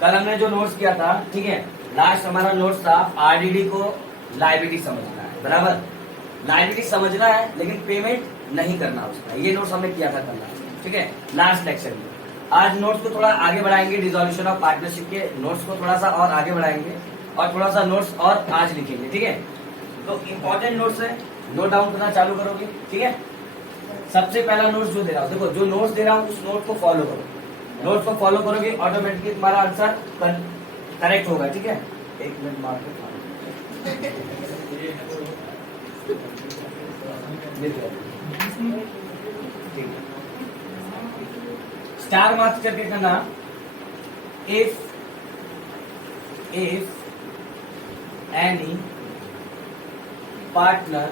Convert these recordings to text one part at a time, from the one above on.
कल हमने जो नोट्स किया था, ठीक है, लास्ट हमारा नोट्स था आरडीडी को लायबिलिटी समझना है, बराबर। लायबिलिटी समझना है लेकिन पेमेंट नहीं करना उसका, ये नोट्स हमने किया था कल लास्ट, ठीक है, लास्ट लेक्चर में। आज नोट्स को थोड़ा आगे बढ़ाएंगे, डिसोल्यूशन ऑफ पार्टनरशिप के नोट्स को थोड़ा सा और आगे बढ़ाएंगे और थोड़ा सा नोट्स और आज लिखेंगे, ठीक है। तो इंपॉर्टेंट नोट्स है, नोट डाउन करना चालू करोगे, ठीक है। सबसे पहला नोट्स जो दे रहा हूँ, देखो जो नोट्स दे रहा हूँ उस नोट को फॉलो करो, नोट्स को फॉलो करोगे ऑटोमेटिकली तुम्हारा आंसर करेक्ट होगा, ठीक है। एक मिनट मार के ठीक है, स्टार मार्क्स करके करना। If any partner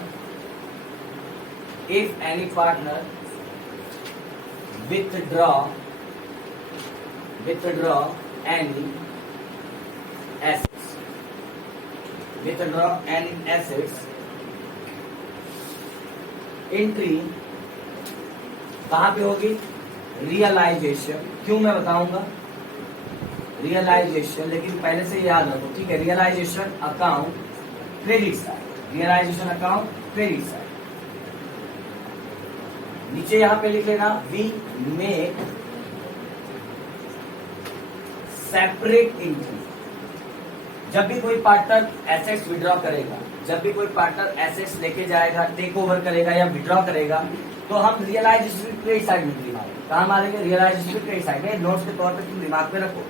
withdraw any assets, entry कहां पे होगी? रियलाइजेशन। क्यों मैं बताऊंगा, रियलाइजेशन, लेकिन पहले से याद रखो, ठीक है। Realization account credit side, realization account credit side. नीचे यहां पे लिख लेना वी मेक सेपरेट एंट्री। जब भी कोई पार्टनर एसेट्स विड्रॉ करेगा, जब भी कोई पार्टनर एसेट्स लेके जाएगा, टेक ओवर करेगा या विड्रॉ करेगा, तो हम रियलाइजेशन क्रेडिट साइड में एंट्री मारेंगे। कहां मारेंगे? रियलाइजेशन क्रेडिट साइड में। नोट्स के तौर पे तुम दिमाग में रखो।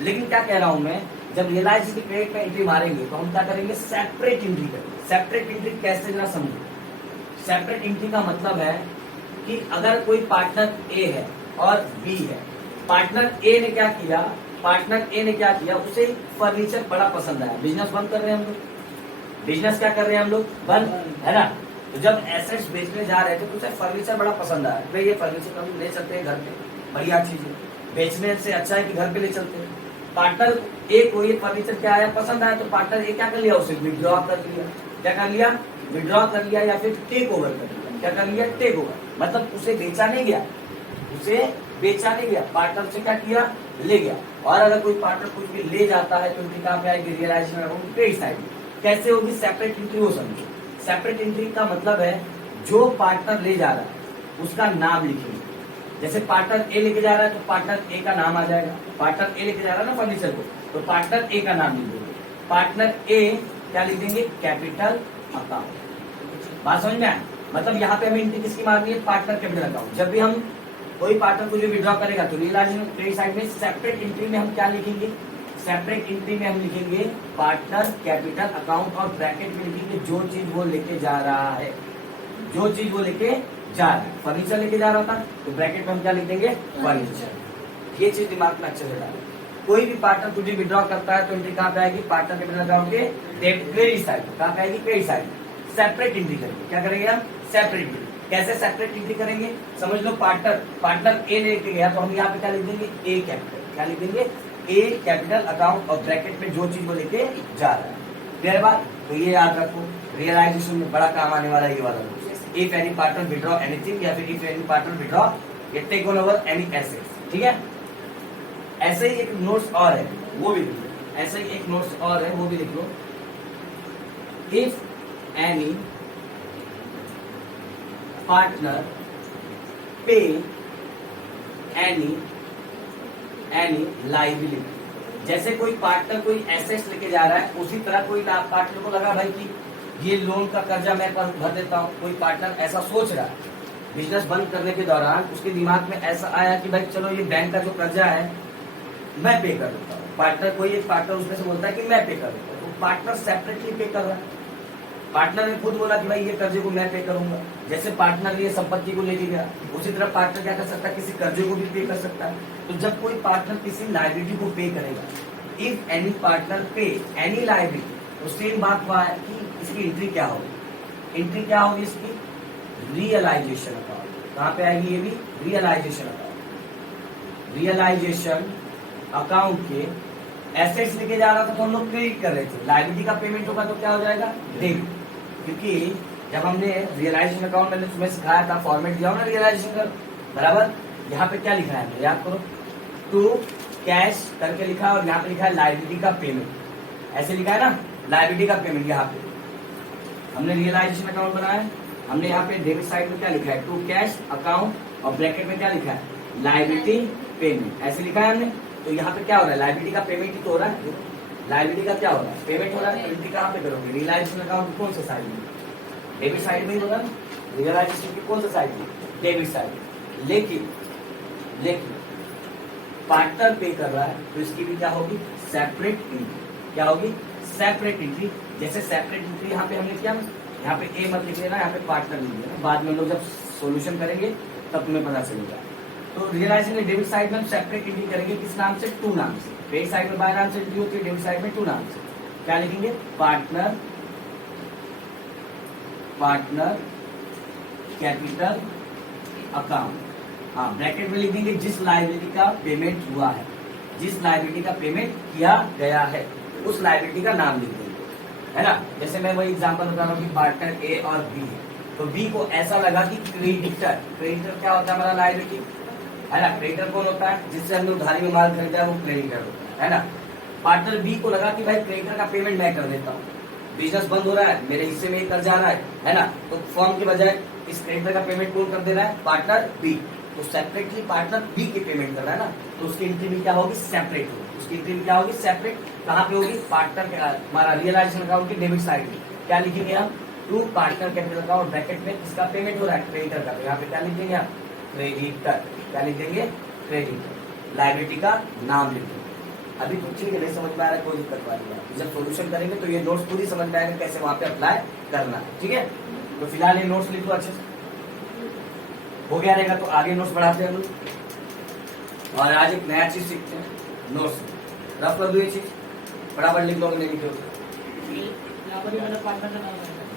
लेकिन क्या कह रहा हूं मैं, जब रियलाइजेशन क्रेडिट में एंट्री मारेंगे तो हम क्या करेंगे? सेपरेट एंट्री करेंगे। सेपरेट एंट्री कैसे, जरा समझो। सेपरेट एंट्री का मतलब है कि अगर कोई पार्टनर ए है और बी है, पार्टनर ए ने क्या किया, उसे फर्नीचर बड़ा पसंद आया, बिजनेस बंद कर रहे हैं हम लोग, बिजनेस क्या कर रहे हैं हम लोग? बंद, है ना। तो जब एसेट्स बेचने जा रहे थे तो उसे फर्नीचर बड़ा पसंद आया, भाई ये फर्नीचर हम ले चलते हैं घर पे, बढ़िया चीज है, बेचने से अच्छा है कि घर पे ले चलते हैं। पार्टनर ए को ये फर्नीचर क्या आया, पसंद आया, तो पार्टनर ए क्या कर लिया, उसे विड्रॉ कर लिया। क्या कर लिया? विड्रॉ कर लिया या फिर टेक ओवर कर लिया। क्या कर लिया? टेक ओवर, मतलब उसे बेचा नहीं गया, पार्टनर से क्या किया? ले गया। और अगर कोई पार्टनर कुछ भी ले जाता है तो एंट्री कहां पे आएगी? Realization account credit side. कैसे होगी? सेपरेट एंट्री हो समझो। सेपरेट एंट्री का मतलब है जो पार्टनर ले जा रहा है उसका नाम लिखेंगे। जैसे पार्टनर ए लेके जा रहा है तो पार्टनर ए का नाम आ जाएगा। पार्टनर ए लेके जा रहा है ना फर्नीचर को, तो पार्टनर ए का नाम लिख देंगे। पार्टनर ए क्या लिख देंगे? Capital account. बात समझ में आया? मतलब यहाँ पे हमें एंट्री किसकी मारनी है? Partner capital account. जब भी हम कोई पार्टनर को जो विड्रॉ करेगा तो रियलाइजेशन क्रेडिट साइड में सेपरेट एंट्री में हम क्या लिखेंगे? सेपरेट एंट्री में हम लिखेंगे पार्टनर कैपिटल अकाउंट और ब्रैकेट में लिखेंगे जो चीज वो लेके जा रहा है, फर्नीचर लेके जा रहा था तो ब्रैकेट में हम क्या लिख देंगे? फर्नीचर। ये चीज दिमाग में अच्छे से डालें। कोई भी पार्टनर कुछ भी विड्रॉ करता है तो एंट्री कहां पे आएगी? पार्टनर कैपिटल अकाउंट के क्रेडिट साइड। कहां पे आएगी? Credit side. सेपरेट एंट्री करेंगे। क्या करेंगे हम? Separate entry. कैसे सेपरेट एंट्री करेंगे? समझ लो, पार्टनर ए लेके गया तो हम यहाँ पे क्या लिख देंगे? ए कैपिटल। क्या लिख देंगे? ए कैपिटल अकाउंट और ब्रैकेट में जो चीज वो लेके जा रहा है। क्लियर बात? तो ये याद रखो, रियलाइजेशन में बड़ा काम आने वाला है ये वाला। If any partner withdraw anything या फिर इफ एनी पार्टनर विड्रॉ या टेक ओवर एनी एसेट्स, ठीक है। ऐसे ही एक नोट्स और है, वो भी लिख लो। ऐसे ही एक नोट्स और है, वो भी लिख लो। इफ एनी पार्टनर पे एनी लाइबिलिटी। जैसे कोई पार्टनर कोई एसेट्स लेके जा रहा है, उसी तरह कोई पार्टनर को लगा भाई कि ये लोन का कर्जा मैं भर देता हूँ। कोई पार्टनर ऐसा सोच रहा है, बिजनेस बंद करने के दौरान उसके दिमाग में ऐसा आया कि भाई चलो ये बैंक का जो कर्जा है मैं पे कर देता हूँ। पार्टनर उसमें से बोलता है कि मैं पे कर देता हूँ, तो पार्टनर सेपरेटली पे कर रहा है। पार्टनर ने खुद बोला कि भाई ये कर्जे को मैं पे करूंगा। जैसे पार्टनर ये संपत्ति को लेके गया, उसी तरह पार्टनर क्या कर सकता है? किसी कर्जे को भी पे कर सकता है। तो जब कोई पार्टनर किसी लायबिलिटी को पे करेगा, इफ एनी पार्टनर पे एनी लायबिलिटी, तो सेम बात हुआ है कि इसकी एंट्री क्या होगी? एंट्री क्या होगी इसकी? Realization account. कहां पे आएगी? ये भी रियलाइजेशन अकाउंट। रियलाइजेशन अकाउंट के एसेट्स लेके जा रहा था तो हम लोग क्रेडिट कर रहे थे, लायबिलिटी का पेमेंट होगा तो क्या हो जाएगा? डेबिट। क्योंकि जब हमने रियलाइजेशन अकाउंट मैंने तुम्हें सिखाया था, फॉर्मेट दिया हो ना रियलाइजेशन का, बराबर। यहाँ पे क्या लिखा है? याद करो, टू कैश करके लिखा है और यहाँ पे लिखा है लाइबिलिटी का पेमेंट, ऐसे लिखा है ना, लाइबिलिटी का पेमेंट। यहाँ पे हमने रियलाइजेशन अकाउंट बनाया है, हमने यहाँ पे डेबिट साइड में क्या लिखा है, टू कैश अकाउंट, और ब्रैकेट में क्या लिखा है, लाइबिलिटी पेमेंट, ऐसे लिखा है हमने। तो यहाँ पे क्या हो रहा है, लाइबिलिटी का पेमेंट ही तो हो रहा है, लाइबिलिटी का क्या हो रहा है, पेमेंट हो रहा है। पेमेंट कहाँ पे करोगे, रियलाइजेशन अकाउंट कौन से साइड में, डेबिट साइड में ही होगा ना, रियलाइजेशन की कौन सा साइड में, डेबिट साइड। लेकिन पार्टनर पे कर रहा है तो इसकी भी क्या होगी, सेपरेट एंट्री, क्या होगी, सेपरेट एंट्री। जैसे सेपरेट एंट्री यहाँ पे हमने किया, यहाँ पे ए मत लिख लेना, यहाँ पे पार्टनर लिख लेना, बाद में हम लोग जब सोल्यूशन करेंगे तब तुम्हें पता चलेगा। तो रियलाइजेशन में डेबिट साइड में हम सेपरेट एंट्री करेंगे, किस नाम से, टू नाम से। क्रेडिट साइड में बाय नाम से एंट्री होती है, डेबिट साइड में टू नाम से। क्या लिखेंगे, पार्टनर कैपिटल अकाउंट, हाँ ब्रैकेट में लिख देंगे जिस लायबिलिटी का पेमेंट हुआ है, जिस लायबिलिटी का पेमेंट किया गया है उस लायबिलिटी का नाम लिख देंगे, है ना। जैसे मैं वही एग्जांपल बता रहा हूँ कि पार्टनर ए और बी है, तो बी को ऐसा लगा कि क्रेडिटर, क्रेडिटर क्या होता है हमारा लायबिलिटी, है ना। क्रेडिटर कौन होता है, जिससे हमने उधारी में माल खरीदा है, वो क्रेडिटर होता है ना। पार्टनर बी को लगा कि भाई क्रेडिटर का पेमेंट मैं कर देता हूँ, बिजनेस बंद हो रहा है, मेरे हिस्से में ही कर जा रहा है ना। तो फर्म के बजाय इस क्रेडिटर का पेमेंट कौन कर दे रहा है, पार्टनर बी। तो सेपरेटली पार्टनर बी की पेमेंट कर रहा है ना, तो उसकी एंट्री भी क्या होगी, सेपरेट होगी। उसकी एंट्री भी क्या होगी, सेपरेट। कहाँ पे होगी, पार्टनर के हमारा रियलाइजेशन अकाउंट की डेबिट साइड में। क्या लिखेंगे हम, to partner capital account, bracket में इसका पेमेंट हो रहा है क्रेडिटर का, तो यहाँ पे क्या लिख देंगे आप, क्रेडिटर। क्या लिख देंगे, क्रेडिटर। लायबिलिटी का नाम लिख देंगे। अभी तो ठीक है, नहीं समझ में आ रहा है, कोई दिक्कत वाली बात नहीं। जब सोल्यूशन करेंगे तो ये नोट्स पूरी समझ में आएगा कैसे वहां पे अप्लाई करना है, ठीक है। तो फिलहाल ये नोट्स लिख लो अच्छे से, हो गया रहेगा तो आगे नोट्स बढ़ाते हैं हम लोग। और आज एक नया चीज सीखते हैं, नोट्स रफ कर दो ये चीज, फटाफट लिख लो, नहीं लिखे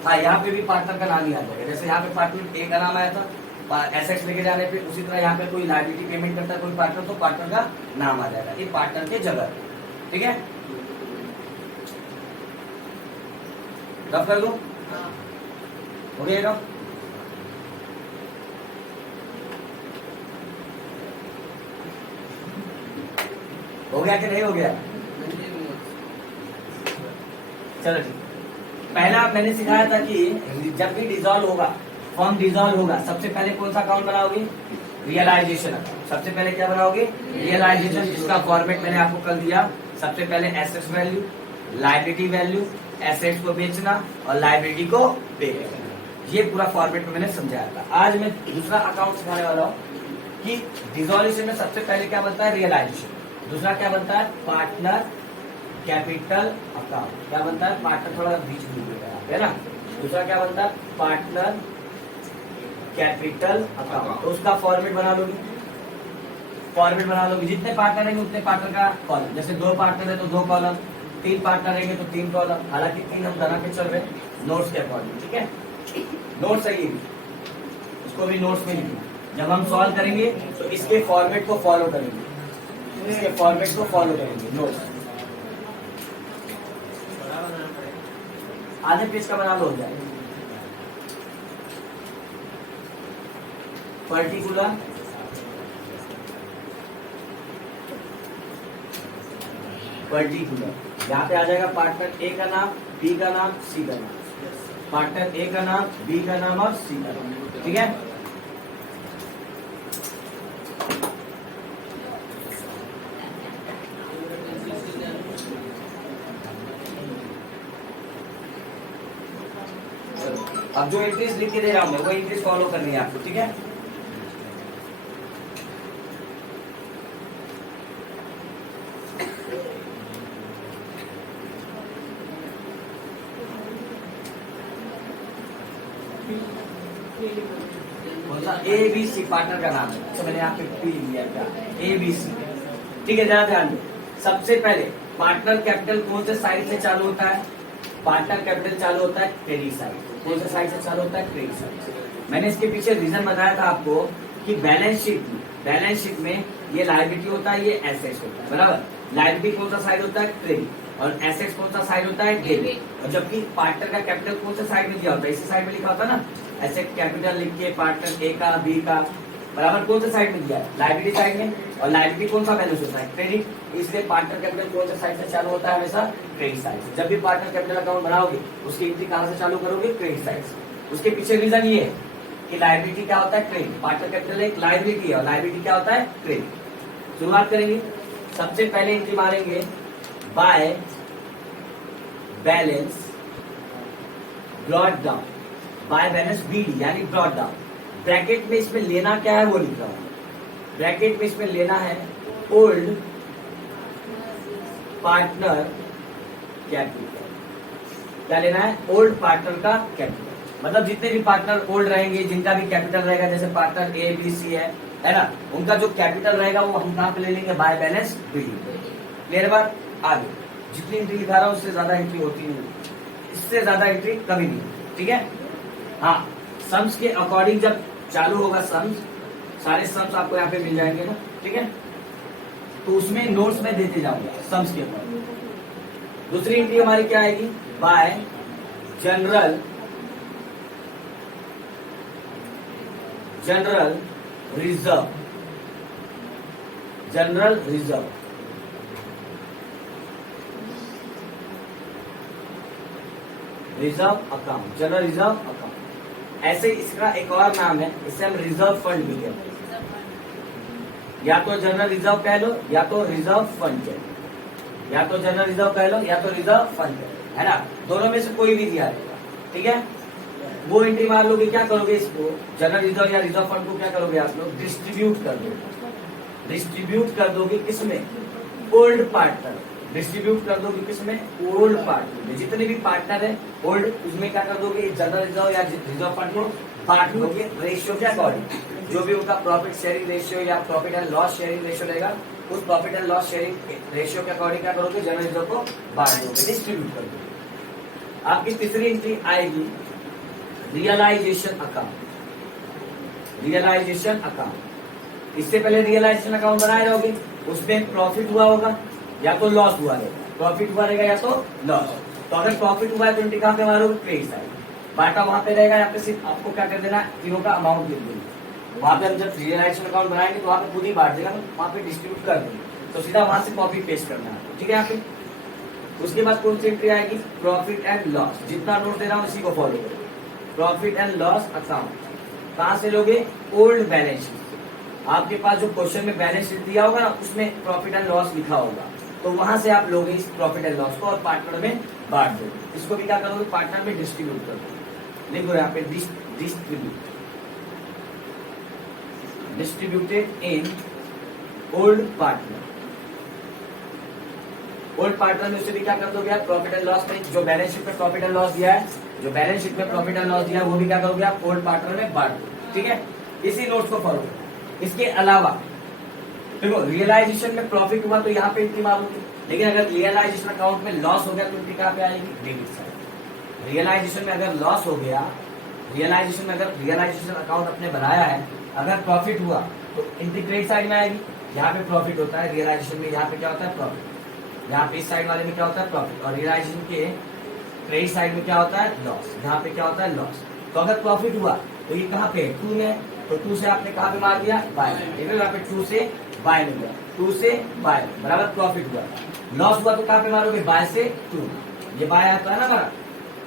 हाँ, यहाँ पे भी पार्टनर का नाम ही आ जाएगा। जैसे यहाँ पे पार्टनर ए का नाम आया था एसेट्स लेके जाने पे, उसी तरह यहाँ पे कोई लायबिलिटी पेमेंट करता है कोई पार्टनर, तो पार्टनर का नाम आ जाएगा, ये पार्टनर के जगह, ठीक है। रफ कर दो, हो गया रफ। हो गया कि नहीं हो गया, चलो ठीक। पहला मैंने सिखाया था कि जब भी डिसॉल्व होगा, फर्म डिसॉल्व होगा, सबसे पहले कौन सा अकाउंट बनाओगे, रियलाइजेशन अकाउंट। सबसे पहले क्या बनाओगे, रियलाइजेशन, जिसका फॉर्मेट मैंने आपको कल दिया। सबसे पहले assets value, liability value, assets को बेचना और लायबिलिटी को पे करना, ये पूरा फॉर्मेट में मैंने समझाया था। आज मैं दूसरा अकाउंट सिखाने वाला हूँ कि डिसॉल्यूशन में सबसे पहले क्या बनता है, रियलाइजेशन। दूसरा क्या बनता है, पार्टनर कैपिटल अकाउंट। क्या बनता है, पार्टनर थोड़ा बीच में है ना। दूसरा क्या बनता है, पार्टनर कैपिटल अकाउंट। तो उसका फॉर्मेट बना लोगे, फॉर्मेट बना लोगे, जितने पार्टनर रहेंगे उतने पार्टनर का कॉलम। जैसे 2 पार्टनर है तो 2 कॉलम, 3 पार्टनर रहेंगे तो 3 कॉलम। हालांकि 3 हम बना के चल रहे हैं नोट्स के अकॉर्डिंग, ठीक है। नोट्स सही है, इसको भी नोट्स में लिखना। जब हम सॉल्व करेंगे तो इसके फॉर्मेट को फॉलो करेंगे, इसके फॉर्मेट को फॉलो करेंगे। नोट्स आधे पेज का बना लो, हो जाएगा। पर्टिकुलर, यहाँ पे आ जाएगा पार्टनर ए का नाम, बी का नाम, सी का नाम। पार्टनर ए का नाम, बी का नाम और सी का नाम, ठीक है। अब जो एंट्रीज लिख के दे रहा हूं मैं, वो एंट्रीज फॉलो करनी है आपको, ठीक है। ए बी सी पार्टनर का नाम है, तो मैंने यहाँ पे पी लिया क्या, ए बी सी, ठीक है। जरा ध्यान दो, सबसे पहले पार्टनर कैपिटल कौन से साइड से चालू होता है, पार्टनर कैपिटल चालू होता है क्रेडिट साइड। कौन से साइड से चालू होता है, क्रेडिट साइड से। मैंने इसके पीछे रीजन बताया था आपको कि बैलेंस शीट में ये लायबिलिटी होता है, ये एसेट्स होता है, बराबर। लायबिलिटी कौन सा साइड होता है, क्रेडिट, और एसेट्स कौन सा साइड होता है, डेबिट। और जबकि पार्टनर का कैपिटल कौन सा साइड में दिया होता है, इसी साइड में लिखा होता है ना, एसेट कैपिटल लिख के पार्टनर ए का, बी का, बराबर कौन सा साइड में दिया है, लायबिलिटी साइड में, और लायबिलिटी कौन सा बैलेंस होता है, क्रेडिट, इसलिए पार्टनर कैपिटल कौन सा साइड से चालू होता है, हमेशा क्रेडिट साइड से। जब भी पार्टनर कैपिटल अकाउंट बनाओगे उसकी एंट्री कहां से चालू करोगे, क्रेडिट साइड से। उसके पीछे रीजन ये है कि लायबिलिटी क्या होता है, क्रेडिट, पार्टनर कैपिटल एक लायबिलिटी है और लायबिलिटी क्या होता है, क्रेडिट। शुरुआत करेंगे, सबसे पहले एंट्री मारेंगे by balance brought down, by balance BD यानी ब्रॉट डाउन। ब्रैकेट में इसमें लेना क्या है वो लिख रहा हूं, ब्रैकेट में इसमें लेना है ओल्ड पार्टनर कैपिटल। क्या लेना है, ओल्ड पार्टनर का कैपिटल, मतलब जितने भी पार्टनर ओल्ड रहेंगे, जिनका भी कैपिटल रहेगा, जैसे पार्टनर ए बी सी है ना, उनका जो कैपिटल रहेगा वो हम कहां पे ले लेंगे, बाय बैलेंस बीडी। क्लियर बात। आगे जितनी एंट्री लिखा रहा हूं उससे ज्यादा एंट्री होती नहीं, इससे ज्यादा एंट्री कभी नहीं, ठीक है। हाँ, सम्स के अकॉर्डिंग जब चालू होगा सम्स, सारे सम्स आपको यहाँ पे मिल जाएंगे ना, ठीक है, तो उसमें नोट्स में देते जाऊंगा सम्स के अकॉर्डिंग। दूसरी एंट्री हमारी क्या आएगी, bye general reserve, general reserve, reserve account, general reserve account. ऐसे इसका एक और नाम है, इसे हम रिजर्व फंड भी कहते हैं, या तो जनरल रिजर्व कह लो या तो रिजर्व फंड कह लो, या तो जनरल रिजर्व कह लो या तो रिजर्व फंड कह लो, है ना, दोनों में से कोई भी दिया रहेगा, ठीक है। वो एंट्री मार लोगे, क्या करोगे, इसको जनरल रिजर्व या रिजर्व फंड को क्या करोगे आप लोग, डिस्ट्रीब्यूट कर दोगे, डिस्ट्रीब्यूट कर दोगे किसमें, ओल्ड पार्टनर, डिस्ट्रीब्यूट कर दोगे किसमें, ओल्ड पार्टनर में। जितने भी पार्टनर है ओल्ड, उसमें क्या कर दोगे, जनरल रिजर्व या रिजर्व फंड को बांट दोगे रेशियो के अकॉर्डिंग। जो भी उनका प्रॉफिट शेयरिंग रेशियो या profit and loss sharing ratio रहेगा, उस profit and loss sharing ratio के अकॉर्डिंग क्या करोगे, जनरल रिजर्व को बांट दोगे, डिस्ट्रीब्यूट कर दोगे। आपकी तीसरी एंट्री आएगी रियलाइजेशन अकाउंट, रियलाइजेशन अकाउंट। इससे पहले रियलाइजेशन अकाउंट बनाए रहोगे, उसमें प्रॉफिट हुआ होगा या तो लॉस हुआ रहेगा, प्रॉफिट हुआ रहेगा या तो लॉस। तो अगर प्रॉफिट हुआ है तो एंट्री कहां पे मारोगे, क्रेडिट साइड, बाटा वहां पे रहेगा, यहाँ पे सिर्फ आपको क्या कर देना, तीनों का अमाउंट लिख देंगे। वहां पे हम जब रियलाइजेशन अकाउंट बनाएंगे तो वहां पे खुद ही बांट देगा, वहां पे डिस्ट्रीब्यूट कर देंगे, तो सीधा वहां से कॉपी पेस्ट करना है, ठीक है। यहाँ पे उसके बाद कौन सी एंट्री आएगी, प्रॉफिट एंड लॉस। जितना नोट दे रहा हूँ इसी को फॉलो करो, प्रॉफिट एंड लॉस अकाउंट कहां से लोगे, ओल्ड बैलेंस शीट। आपके पास जो क्वेश्चन में बैलेंस शीट दिया होगा ना, उसमें प्रॉफिट एंड लॉस लिखा होगा, तो वहां से आप लोगे इस प्रॉफिट एंड लॉस को और पार्टनर में बांट दोगे। इसको भी क्या करोगे, पार्टनर में डिस्ट्रीब्यूट कर दोगे, लिख दो यहाँ पे distribute, distributed in old partner. Old partner में उसे भी क्या कर दोगे आप, प्रॉफिट एंड लॉस में जो बैलेंस शीट में प्रॉफिट एंड लॉस दिया है, जो बैलेंस शीट में प्रॉफिट एंड लॉस दिया है, वो भी क्या करोगे आप, ओल्ड पार्टनर में बांट दो, ठीक है। इसी नोट्स को फॉलो करो। इसके अलावा देखो, रियलाइजेशन में प्रॉफिट हुआ तो यहाँ पे एंट्री मारोगे, लेकिन अगर रियलाइजेशन अकाउंट में लॉस हो गया तो एंट्री कहाँ पे आएगी, डेबिट साइड। रियलाइजेशन में अगर लॉस हो गया, रियलाइजेशन में अगर रियलाइजेशन अकाउंट अपने बनाया है, अगर प्रॉफिट हुआ तो एंट्री क्रेडिट साइड में आएगी। यहाँ पे प्रॉफिट होता है रियलाइजेशन में, यहाँ पे क्या होता है, प्रॉफिट। यहाँ पे इस साइड वाले में क्या होता है, प्रॉफिट, और रियलाइजेशन के क्रेडिट साइड में क्या होता है, लॉस। यहाँ पे क्या होता है, लॉस। तो अगर प्रॉफिट हुआ तो ये कहाँ पे, 2 में, तो 2 से आपने कहाँ पे मार दिया, बाय में, यहाँ पे 2 से बाय में गया, 2 से बाय बराबर प्रॉफिट हुआ। लॉस हुआ तो कहाँ पे मारोगे, बाय से 2, ये बाय आता है ना हमारा,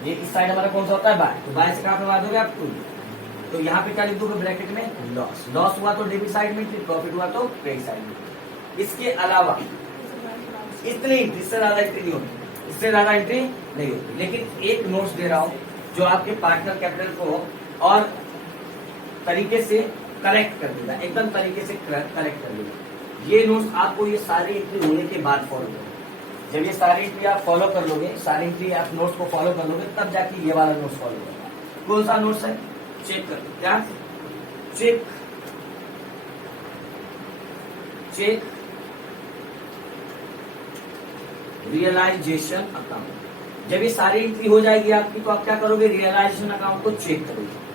ये इस साइड हमारा कौन सा होता है, बाय, तो बाय से कहाँ पे मार दोगे आप, 2। तो यहाँ पे क्या लिख दोगे ब्रैकेट में, लॉस। लॉस हुआ तो डेबिट साइड में, प्रॉफिट हुआ तो क्रेडिट साइड में। इसके अलावा इतनी, इससे ज्यादा एंट्री नहीं होती, इससे ज्यादा एंट्री नहीं होती। लेकिन एक नोट्स दे रहा हूं जो आपके पार्टनर कैपिटल को और तरीके से करेक्ट कर देगा, एकदम तरीके से करेक्ट कर देगा। ये नोट्स आपको ये सारी एंट्री होने के बाद फॉलो करो। जब ये सारी एंट्री आप फॉलो कर लोगे, सारी एंट्री आप नोट्स को फॉलो कर लोगे, तब जाके ये वाला नोट्स फॉलो करना। कौन सा नोट्स है, चेक कर, क्या चेक, चेक रियलाइजेशन अकाउंट। जब ये सारी एंट्री हो जाएगी आपकी, तो आप क्या करोगे, रियलाइजेशन अकाउंट को चेक करोगे।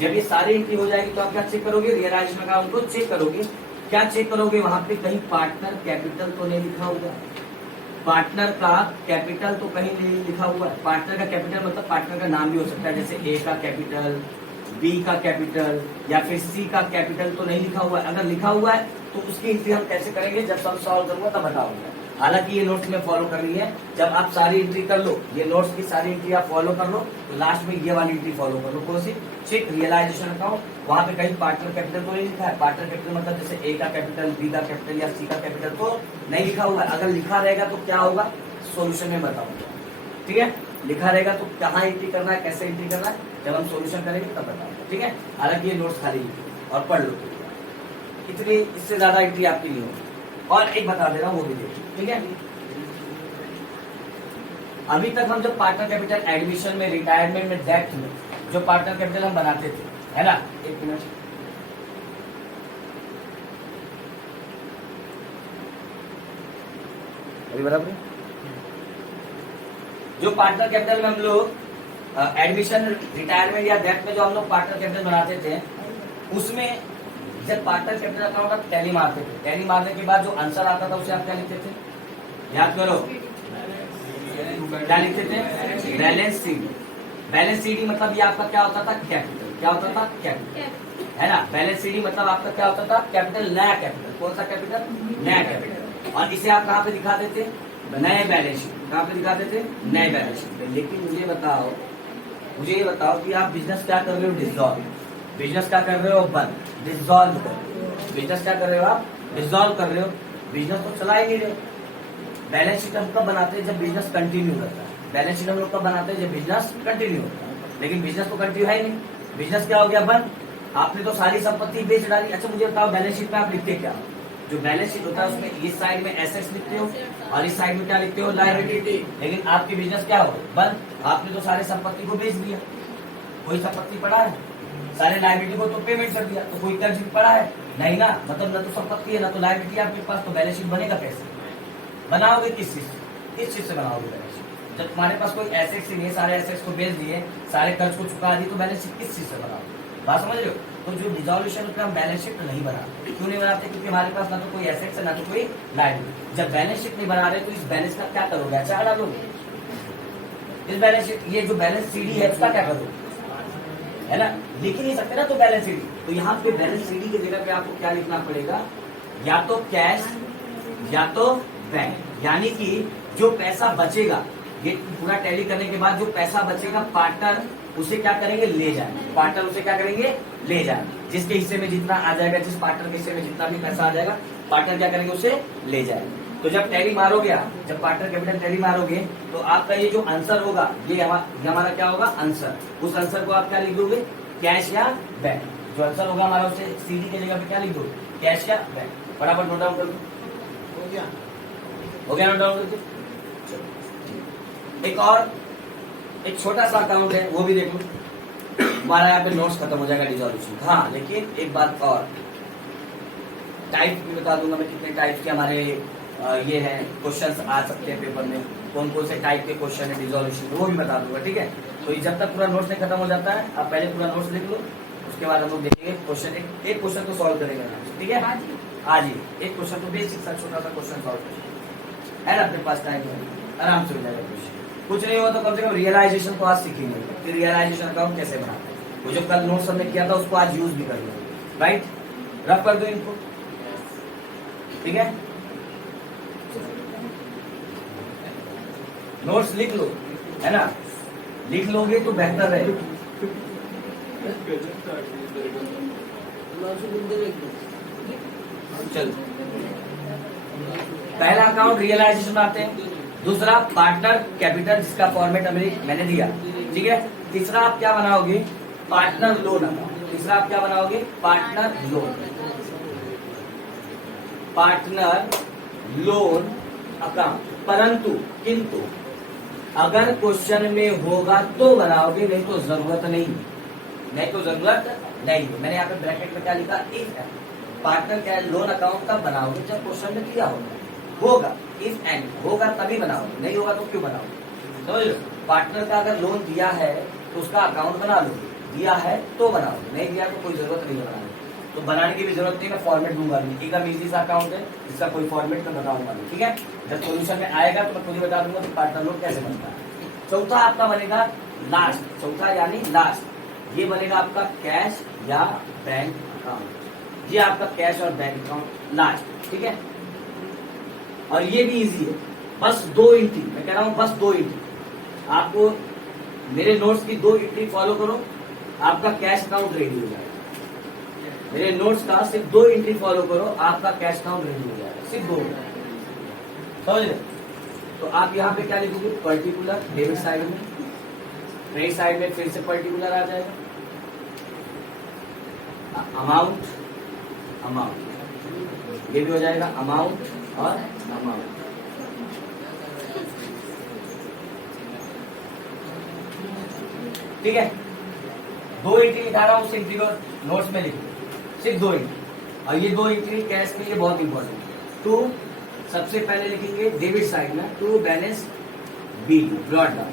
जब ये सारी एंट्री हो जाएगी तो आप क्या चेक करोगे, रियलाइजेशन अकाउंट को चेक करोगे। क्या चेक करोगे, वहां पे कहीं पार्टनर कैपिटल तो नहीं लिखा हुआ, पार्टनर का कैपिटल तो कहीं नहीं लिखा हुआ है। पार्टनर का कैपिटल मतलब पार्टनर का नाम भी हो सकता है, जैसे ए का कैपिटल, बी का कैपिटल या फिर सी का कैपिटल तो नहीं लिखा हुआ है। अगर लिखा हुआ है तो उसकी एंट्री हम कैसे करेंगे, जब सम सॉल्व करूंगा तब बताऊंगा। हालांकि ये नोट्स में फॉलो करनी है। जब आप सारी एंट्री कर लो, ये नोट्स की सारी एंट्री आप फॉलो कर लो, तो लास्ट में ये वाली एंट्री फॉलो कर लो। कौन सी? Check realisation account. वहां पे कहीं पार्टनर कैपिटल तो नहीं लिखा है। पार्टनर कैपिटल मतलब जैसे ए का कैपिटल, बी का कैपिटल या सी का कैपिटल तो नहीं लिखा हुआ है। अगर लिखा रहेगा तो क्या होगा, सोल्यूशन में बताऊंगा। ठीक है, लिखा रहेगा तो कहाँ एंट्री करना है, कैसे एंट्री करना है, जब हम सोल्यूशन करेंगे तब बताऊंगा। ठीक है, हालांकि ये नोट्स खाली और पढ़ लो, इतनी इससे ज्यादा एंट्री आपकी नहीं होगी। और एक बता दे रहा हूँ, वो भी देखिए। ठीक है, अभी तक हम जब पार्टनर कैपिटल एडमिशन में, रिटायरमेंट में, डेथ में जो पार्टनर कैपिटल हम बनाते थे, है ना, एक मिनट, अभी बराबर, जो पार्टनर कैपिटल में हम लोग एडमिशन, रिटायरमेंट या डेथ में जो हम लोग पार्टनर कैपिटल बनाते थे, उसमें जब पार्टनर कैपिटल अकाउंट आप टैली मारते थे, टैली मारने के बाद जो आंसर आता था उसे आप क्या लिखते थे, याद करो, क्या लिखते थे, बैलेंस सीडी। बैलेंस सीडी मतलब ये आपका क्या होता था, कैपिटल। क्या होता था, कैपिटल, है ना। बैलेंस सीडी मतलब आपका क्या होता था, कैपिटल, नया कैपिटल। कौन सा कैपिटल, नया कैपिटल। और इसे आप कहाँ पे दिखाते थे, नए बैलेंस शीट। कहाँ पे दिखाते थे, नए बैलेंस शीट पे। लेकिन मुझे ये बताओ कि आप बिजनेस क्या कर रहे हो, डिसॉल्व। बिजनेस क्या कर रहे हो, बंद, डिसॉल्व कर रहे हो। बिजनेस क्या कर रहे हो आप, डिसॉल्व कर रहे हो। बिजनेस तो चला ही नहीं रहे हो। बैलेंस शीट हम कब बनाते हैं, जब बिजनेस कंटिन्यू करता है। बैलेंस शीट हम लोग कब बनाते हैं, जब बिजनेस कंटिन्यू होता है। लेकिन बिजनेस तो कंटिन्यू है ही नहीं, बिजनेस क्या हो गया, बंद। आपने तो सारी संपत्ति बेच डाली। अच्छा मुझे बताओ, बैलेंस शीट में आप लिखते क्या हो, जो बैलेंस शीट होता है उसमें इस साइड में एसेट्स लिखते हो और इस साइड में क्या लिखते हो, लायबिलिटी। लेकिन आपकी बिजनेस क्या हो, बंद। आपने तो सारे संपत्ति को बेच दिया, कोई संपत्ति पड़ा है, सारे लायबिलिटी को तो पेमेंट कर दिया, तो कोई कर्ज भी पड़ा है नहीं ना, मतलब न तो संपत्ति है ना तो लायबिलिटी आपके पास, तो बैलेंस शीट बनेगा कैसे, बनाओगे किस चीज से, किस चीज से बनाओगे बैलेंस शीट। जब तुम्हारे पास कोई एसेट्स ही नहीं, सारे एसेट्स को बेच दिए, सारे कर्ज को चुका दिए, तो बैलेंस शीट किस चीज से बनाओगे, बात समझ रहे हो। तो जो डिसॉल्यूशन होता है हम बैलेंस शीट नहीं बनाते। क्यों नहीं बनाते, क्योंकि हमारे पास ना तो कोई एसेट्स है ना तो कोई लायबिलिटी। जब बैलेंस शीट नहीं बना रहे तो इस बैलेंस का क्या करोगे, अच्छा डालोगे। इस बैलेंस शीट, ये जो बैलेंस सीडी है उसका क्या करोगे, है ना, लिख ही नहीं सकते ना, तो बैलेंस सीडी। तो यहाँ पे बैलेंस सीडी की जगह पे आपको क्या लिखना पड़ेगा, या तो कैश या तो बैंक। यानी कि जो पैसा बचेगा, ये पूरा टैली करने के बाद जो पैसा बचेगा, पार्टनर उसे क्या करेंगे, ले जाएंगे। पार्टनर उसे क्या करेंगे, ले जाएंगे। जिसके हिस्से में जितना आ जाएगा, जिस पार्टनर के हिस्से में जितना भी पैसा आ जाएगा, पार्टनर क्या करेंगे, उसे ले जाएंगे। तो जब टैली मारोगे आप, जब पार्टनर कैपिटल टैली मारोगे, तो आपका ये जो आंसर होगा, ये हमारा क्या होगा, आंसर। उस आंसर को आप क्या लिख दोगे, कैश या बैंक। जो आंसर होगा हमारा, उसे सीडी की जगह पे क्या लिख दो, कैश या बैंक। फटाफट नोट डाउन कर दो, हो गया नोट डाउन करके। एक और एक छोटा सा अकाउंट है, वो भी देख लो। हमारा यहाँ पे नोट्स खत्म हो जाएगा डिसॉल्यूशन। हाँ, लेकिन एक बात और, टाइप भी बता दूंगा मैं, कितने टाइप के हमारे ये है क्वेश्चंस आ सकते हैं पेपर में, कौन कौन से टाइप के क्वेश्चन है डिसॉल्यूशन में, वो भी बता दूंगा। ठीक है, तो जब तक पूरा नोट्स नहीं खत्म हो जाता है, आप पहले पूरा नोट्स लिख लो, उसके बाद हम लोग देखेंगे क्वेश्चन। एक क्वेश्चन तो सॉल्व करेंगे, ठीक है, आज ही एक क्वेश्चन तो बेसिक सा छोटा सा क्वेश्चन सॉल्व करेंगे, है ना, अपने पास टाइम आराम से हो जाएगा क्वेश्चन। कुछ नहीं हुआ तो कम से कम रियलाइजेशन तो आज सीखेंगे कि रियलाइजेशन अकाउंट कैसे बनाते हैं। वो जो कल नोट्स हमने किया था उसको आज यूज भी कर लो, राइट, रफ कर दो इनको, ठीक है। नोट्स लिख लो, है ना, लिख लोगे तो बेहतर रहेगा। चलो, पहला अकाउंट रियलाइजेशन आते हैं, दूसरा पार्टनर कैपिटल जिसका फॉर्मेट मैंने दिया, ठीक है। तीसरा आप क्या बनाओगे, पार्टनर लोन अकाउंट। तीसरा आप क्या बनाओगे, partner loan, partner loan account. परंतु किंतु अगर क्वेश्चन में होगा तो बनाओगे, नहीं तो जरूरत नहीं, नहीं तो जरूरत नहीं। मैंने यहाँ पे ब्रैकेट में क्या लिखा, इफ है पार्टनर क्या लोन अकाउंट तब बनाओगे जब क्वेश्चन में दिया होगा, इफ एंड होगा तभी बनाओगे, नहीं होगा तो क्यों बनाओगे। समझ लो, पार्टनर का अगर लोन दिया है तो उसका अकाउंट बना लो, दिया है तो बनाओगे, नहीं दिया तो कोई जरूरत नहीं बनाने। तो बनाने की भी जरूरत नहीं, मैं फॉर्मेट दूंगा नहीं, एकदम इजी सा अकाउंट है जिसका कोई फॉर्मेट मैं बताऊंगा नहीं, ठीक है। जब सोल्यूशन में आएगा तो मैं खुद ही बता दूंगा कि पार्टनर लोन कैसे बनता है। चौथा आपका बनेगा लास्ट, चौथा यानी लास्ट, ये बनेगा आपका कैश या बैंक अकाउंट। ये आपका कैश और बैंक अकाउंट लास्ट, ठीक है। और ये भी इजी है, बस 2 एंट्री, मैं कह रहा हूं बस 2 एंट्री। आपको मेरे नोट्स की 2 एंट्री फॉलो करो, आपका कैश अकाउंट रेडी हो जाएगा। मेरे नोट्स का सिर्फ 2 एंट्री फॉलो करो, आपका कैश अकाउंट रेडी हो जाएगा, सिर्फ 2। समझ रहे? तो आप यहाँ पे क्या लिखोगे, पर्टिकुलर डेबिट साइड में, क्रेडिट साइड में फिर से पर्टिकुलर आ जाएगा, अमाउंट, अमाउंट, ये भी हो जाएगा अमाउंट और अमाउंट। ठीक है, 2 एंट्री लिखा रहा हूं, उस एंट्री को नोट्स में लिखो, सिर्फ 2 एंट्री। और ये 2 एंट्री कैश के लिए बहुत इंपॉर्टेंट है। टू सबसे पहले लिखेंगे डेबिट साइड में, to balance B, brought down,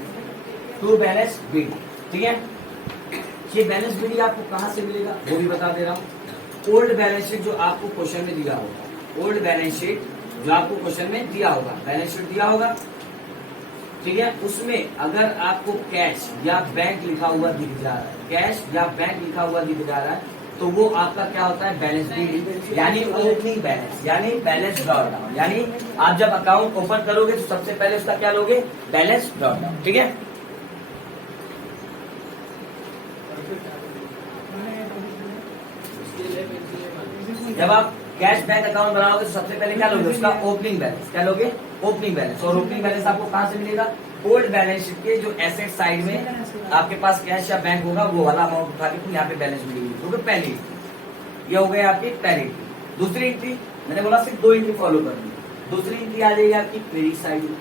to balance B, ठीक है। ये बैलेंस बी आपको कहां से मिलेगा वो भी बता दे रहा हूं। ओल्ड बैलेंस शीट जो आपको क्वेश्चन में दिया होगा, ओल्ड बैलेंस शीट जो आपको क्वेश्चन में दिया होगा, बैलेंस शीट दिया होगा, ठीक है। उसमें अगर आपको कैश या बैंक लिखा हुआ दिख जा रहा है, कैश या बैंक लिखा हुआ दिख जा रहा है, तो वो आपका क्या होता है, बैलेंस बी, यानी ओपनिंग बैलेंस, यानी बैलेंस ड्रॉ डाउन। यानी आप जब अकाउंट ओपन करोगे तो सबसे पहले उसका क्या लोगे, बैलेंस ड्रॉ डाउन, ठीक है। जब आप कैश बैंक अकाउंट बनाओगे तो सबसे पहले क्या लोगे, उसका ओपनिंग बैलेंस, क्या लोगे, ओपनिंग बैलेंस। और ओपनिंग बैलेंस आपको कहां से मिलेगा, ओल्ड बैलेंस शीट के जो एसेट साइड में आपके पास कैश या बैंक होगा, वो वाला अमाउंट उठा के तुम यहाँ पे बैलेंस मिलेगी, क्योंकि पहली ये हो गई आपकी पहली एंट्री। दूसरी एंट्री मैंने बोला सिर्फ 2 एंट्री फॉलो करनी है। दूसरी एंट्री आ जाएगी आपकी क्रेडिट साइड में,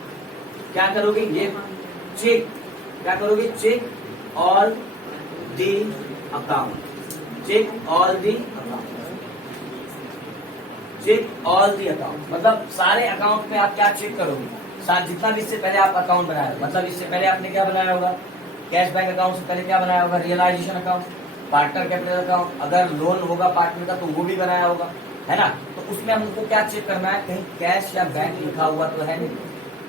क्या करोगे, ये चेक, क्या करोगे, check all the account, check all the account, check all the account, मतलब सारे अकाउंट में आप क्या चेक करोगे, जितना भी इससे पहले आप अकाउंट बनाया, मतलब इससे पहले आपने क्या बनाया होगा, कैश बैंक अकाउंट से पहले क्या बनाया होगा, realization account, partner capital account, अगर लोन होगा पार्टनर का तो वो भी बनाया होगा, है ना। तो उसमें हमको क्या चेक करना है, कहीं कैश या बैंक लिखा हुआ तो है नहीं,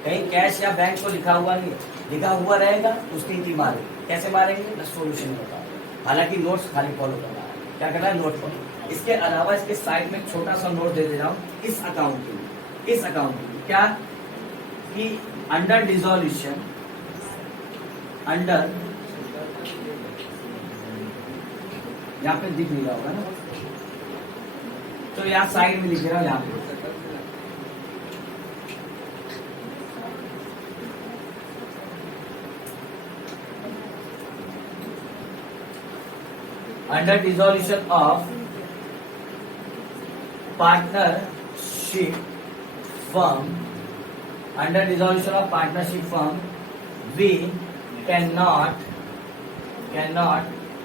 कहीं कैश या बैंक को लिखा हुआ नहीं है, लिखा हुआ रहेगा उसकी एंट्री मारेंगे। कैसे मारेंगे, मैं सोल्यूशन बताऊँ, हालांकि नोट्स खाली फॉलो करना है, क्या करना है, नोट फॉलो। इसके अलावा इसके साइड में छोटा सा नोट दे रहा हूँ इस अकाउंट के लिए, इस अकाउंट के लिए क्या कि अंडर डिसोल्यूशन, अंडर, यहाँ पे दिख नहीं रहा होगा ना, तो यहाँ साइड में लिख रहा हूं, यहाँ पे under dissolution of partnership firm, under dissolution of partnership firm we cannot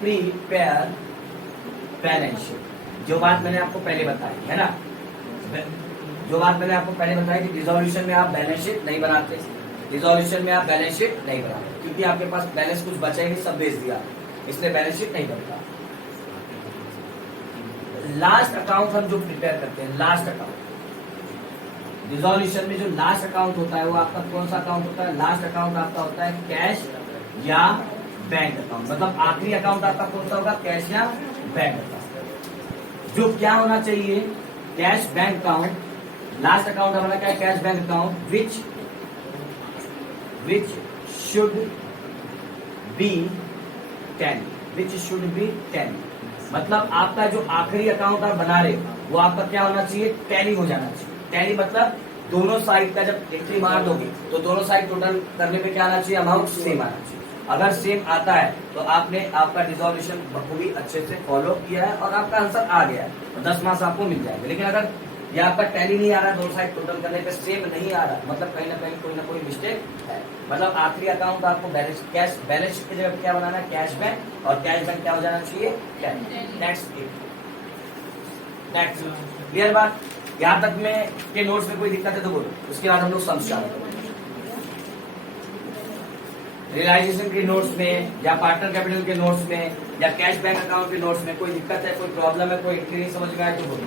prepare balance sheet। जो बात मैंने आपको पहले बताई है ना, जो बात मैंने आपको पहले बताई कि डिसोल्यूशन में आप बैलेंस शीट नहीं बनाते, डिसोल्यूशन में आप बैलेंस शीट नहीं बनाते, क्योंकि आपके पास बैलेंस कुछ बचा ही नहीं, सब बेच दिया, इसलिए बैलेंस शीट नहीं बनता। लास्ट अकाउंट हम जो प्रिपेयर करते हैं, लास्ट अकाउंट, डिसोल्यूशन में जो लास्ट अकाउंट होता है वो आपका कौन सा अकाउंट होता है, लास्ट अकाउंट आपका होता है कैश या बैंक अकाउंट, मतलब आखिरी अकाउंट आपका कौन सा होगा, कैश या बैंक अकाउंट। जो क्या होना चाहिए, cash bank account, last account हमारा क्या है, cash bank account, which should be 10, मतलब आपका जो आखिरी अकाउंट आप बना रहे वो आपका क्या होना चाहिए, टैली हो जाना चाहिए। टैली मतलब दोनों साइड का जब एंट्री मार दोगे तो दोनों साइड टोटल करने पे क्या आना चाहिए, अमाउंट सेम आना चाहिए। अगर सेम आता है तो आपने आपका डिसोल्यूशन बखूबी अच्छे से फॉलो किया है और आपका आंसर आ गया है, तो 10 मार्क्स आपको मिल जाएंगे। लेकिन अगर ये आपका टैली नहीं आ रहा, दोनों साइड टोटल करने पे सेम नहीं आ रहा, मतलब कहीं ना कोई मिस्टेक है। मतलब आखिरी अकाउंट आपको बैलेंस, कैश बैलेंस की जगह क्या बनाना है, कैश बैंक, और कैश बैंक क्या हो जाना चाहिए, नेक्स्ट क्लियर बात। यहाँ तक में के नोट्स में कोई दिक्कत है तो बोलो, उसके बाद हम लोग समझा रियलाइजेशन के नोट्स में या पार्टनर कैपिटल के नोट्स में या कैश बैंक अकाउंट के नोट्स में कोई दिक्कत है, कोई प्रॉब्लम है, कोई एंट्री नहीं समझ में आए तो बोलो।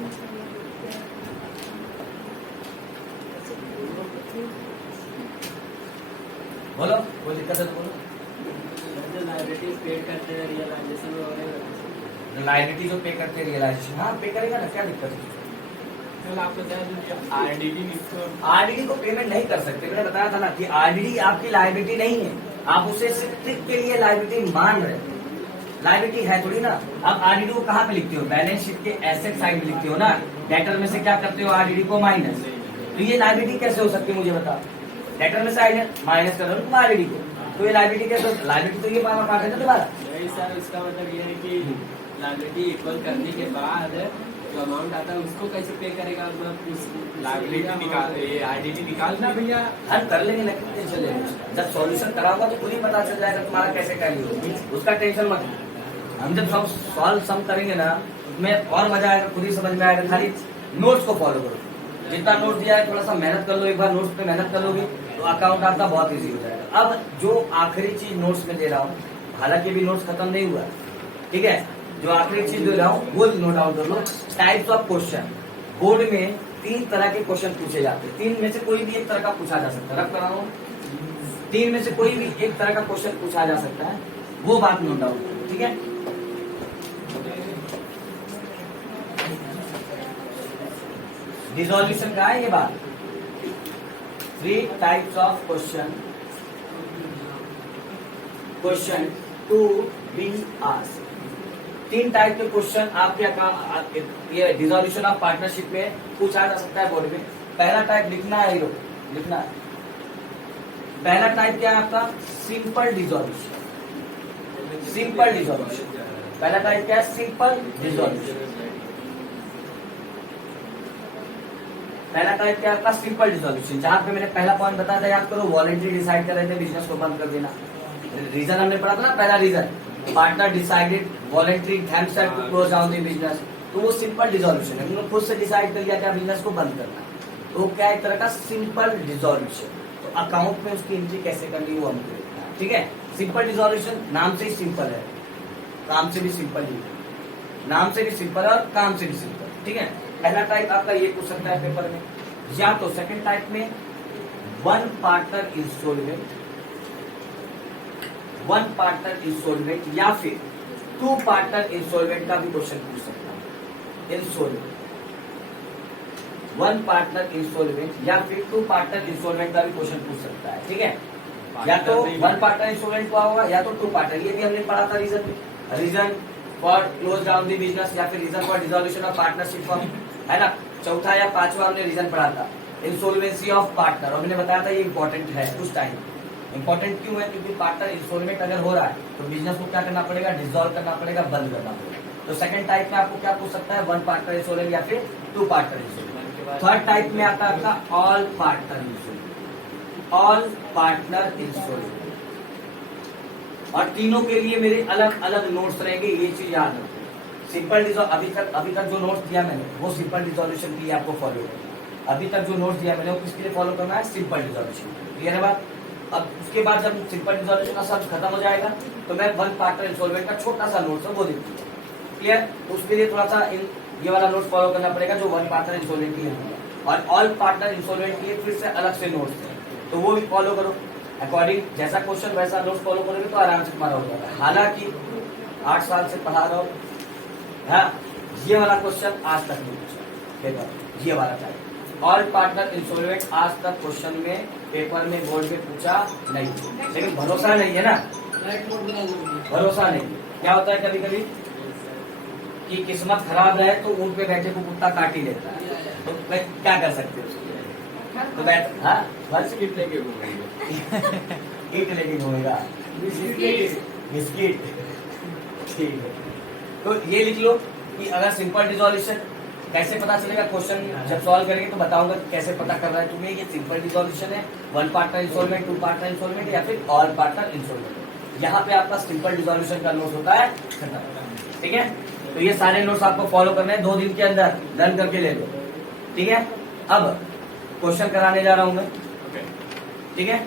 बोलो कोई दिक्कत है तो बोलो। लाइबिलिटीज पे करते हैं रियलाइजेशन लाइबिलिटी जो पे करते रियलाइजेशन, हाँ पे करेगा ना, क्या दिक्कत है। आपको आरडीडी आरडीडी को पेमेंट नहीं कर सकते, मैंने बताया था ना कि आरडीडी आपकी लाइबिलिटी नहीं है, आप उसे सिर्फ ट्रिक के लिए लाइबिलिटी मान रहे हैं, लाइबिलिटी है थोड़ी ना। अब आरडीडी को कहाँ पे लिखते हो, बैलेंस शीट के एसेट साइड में लिखते हो ना, डेटर में से क्या करते हो आरडीडी को माइनस, तो ये लाइबिलिटी कैसे हो सकती है मुझे बता, डेटर में से माइनस कर रहे हो तुम आरडीडी को, तो ये लाइबिलिटी कैसे, लाइबिलिटी तो ये पावर काट है ना तुम्हारा। नहीं सर, इसका मतलब ये है कि लाइबिलिटी इक्वल करने के बाद जो अमाउंट आता है उसको कैसे पे करेगा, लाइबिलिटी निकाल आईडीटी निकालना भैया। हल कर लेंगे ना, टेंशन लेंगे, जब सॉल्यूशन कराऊंगा तो खुद ही पता चल जाएगा तुम्हारा कैसे कैली होगी, उसका टेंशन मत। हम जब सॉल्व सम करेंगे ना उसमें और मजा आएगा, खुद ही समझ में आएगा, खाली नोट्स को फॉलो करो, जितना नोट दिया है थोड़ा सा मेहनत कर लो, एक बार नोट्स पे मेहनत कर लोगे तो अकाउंट आपका बहुत इजी हो जाएगा। अब जो आखिरी चीज नोट्स में दे रहा हूँ, हालांकि भी नोट्स खत्म नहीं हुआ, ठीक है, जो आखिरी चीज दे रहा हूँ वो नोट डाउन कर लो। टाइप्स ऑफ क्वेश्चन, बोर्ड में 3 तरह के क्वेश्चन पूछे जाते हैं, 3 में से कोई भी एक तरह का पूछा जा सकता है, रख कर रहा हूँ 3 में से कोई भी एक तरह का क्वेश्चन पूछा जा सकता है, वो बात नोट डाउन करो, ठीक है। रिजोल्यूशन का है ये बात। 3 types of question to be asked. 3 type के क्वेश्चन आपके ये डिसोल्यूशन ऑफ पार्टनरशिप में पूछा जा सकता है बोर्ड में। पहला टाइप लिखना है, हीरो लिखना है। पहला टाइप क्या है आपका, सिंपल डिसोल्यूशन। सिंपल डिसोल्यूशन पहला टाइप क्या है, सिंपल डिसोल्यूशन। पहला टाइप क्या आपका, सिंपल डिसोल्यूशन, जहां पे मैंने पहला पॉइंट बताया था, याद करो, वॉलंटरी डिसाइड कर रहे थे बिजनेस को बंद कर देना। रीजन हमने पढ़ा था ना, पहला reason, partner decided voluntary themself to close down the business, तो वो सिंपल डिसोल्यूशन है, उन्होंने खुद से डिसाइड कर लिया क्या बिजनेस को बंद करना, तो क्या एक तरह का सिंपल डिसोल्यूशन। तो अकाउंट में उसकी एंट्री कैसे करनी है वो हमको देखना है, ठीक है। सिंपल डिसोल्यूशन नाम से ही सिंपल है, काम से भी सिंपल ही, नाम से भी सिंपल है और काम से भी सिंपल, ठीक है। पहला टाइप आपका ये पूछ सकता है पेपर में, या तो सेकंड टाइप में 1 पार्टनर इंस्टॉलमेंट या फिर 2 पार्टनर इंस्टॉलमेंट का भी क्वेश्चन पूछ सकता है। इंस्टॉलमेंट 1 पार्टनर इंस्टॉलमेंट या फिर 2 पार्टनर इंस्टॉलमेंट का भी क्वेश्चन पूछ सकता है, ठीक है। या तो 1 पार्टनर इंस्टॉलमेंट का होगा या तो 2 पार्टनर, ये भी हमने पढ़ा था reason for close down the business या फिर reason for dissolution of partnership form, है ना। चौथा या 5वां हमने रीजन पढ़ा था, इंसॉल्वेंसी ऑफ पार्टनर, और मैंने बताया था ये इंपॉर्टेंट है उस टाइम। इंपॉर्टेंट क्यों है, क्योंकि पार्टनर इंस्टॉलमेंट अगर हो रहा है तो बिजनेस को क्या करना पड़ेगा, डिसॉल्व करना पड़ेगा, बंद करना पड़ेगा। तो सेकंड टाइप में आपको क्या पूछ सकता है, 1 पार्टनर इंस्टॉलमेंट या फिर 2 पार्टनर इंस्टॉलमेंट। थर्ड टाइप में आता है आपका ऑल पार्टनर इंस्टॉलमेंट, और तीनों के लिए मेरे अलग अलग नोट्स रहेंगे, ये चीज याद रखो। सिंपल अभी तक जो नोट्स दिया मैंने वो सिंपल डिसोल्यूशन के लिए आपको फॉलो करना। अभी तक जो नोट्स दिया मैंने वो किसके लिए फॉलो करना है, सिंपल डिसोल्यूशन। क्लियर है बात। अब उसके बाद जब सिंपल डिसोल्यूशन का सब खत्म हो जाएगा तो मैं 1 पार्टनर इंस्टॉलमेंट का छोटा सा नोट्स है वो देती हूँ। क्लियर, उसके लिए थोड़ा सा ये वाला नोट फॉलो करना पड़ेगा जो 1 पार्टनर इंस्टॉलमेंट के लिए, और ऑल पार्टनर इंस्टॉलमेंट के लिए फिर से अलग से नोट्स है, तो वो भी फॉलो करो। अकॉर्डिंग जैसा क्वेश्चन वैसा नोट्स फॉलो करोगे तो आराम से तुम्हारा हो जाएगा। हालांकि 8 साल से पढ़ा रहा हूं, हाँ, ये वाला क्वेश्चन आज तक नहीं पूछा पेपर, ये वाला टाइप ऑल पार्टनर इंस्टॉलमेंट आज तक क्वेश्चन में पेपर में बोर्ड में पूछा नहीं, लेकिन भरोसा नहीं है ना, भरोसा नहीं। क्या होता है कभी कभी कि किस्मत खराब है तो ऊँट पे बैठे को कुत्ता काट ही लेता है, तो क्या कर सकते हो उसके लिए, तो बैठ, हाँ, बस ईट लेके घूमेगा, बिस्किट, ठीक है। तो ये लिख लो कि अगर सिंपल डिसोल्यूशन कैसे पता चलेगा, क्वेश्चन जब सॉल्व करेंगे तो बताऊंगा कि कैसे पता कर रहा है तुम्हें, ये सिंपल डिसोल्यूशन है, 1 पार्टनर इंस्टॉलमेंट, 2 पार्टनर इंस्टॉलमेंट या फिर ऑल पार्टनर इंस्टॉलमेंट। यहाँ पे आपका सिंपल डिसोल्यूशन का नोट होता है, ठीक है। तो ये सारे नोट्स आपको फॉलो करने हैं, 2 दिन के अंदर लर्न करके ले लो, ठीक है। अब क्वेश्चन कराने जा रहा हूं मैं, ठीक है।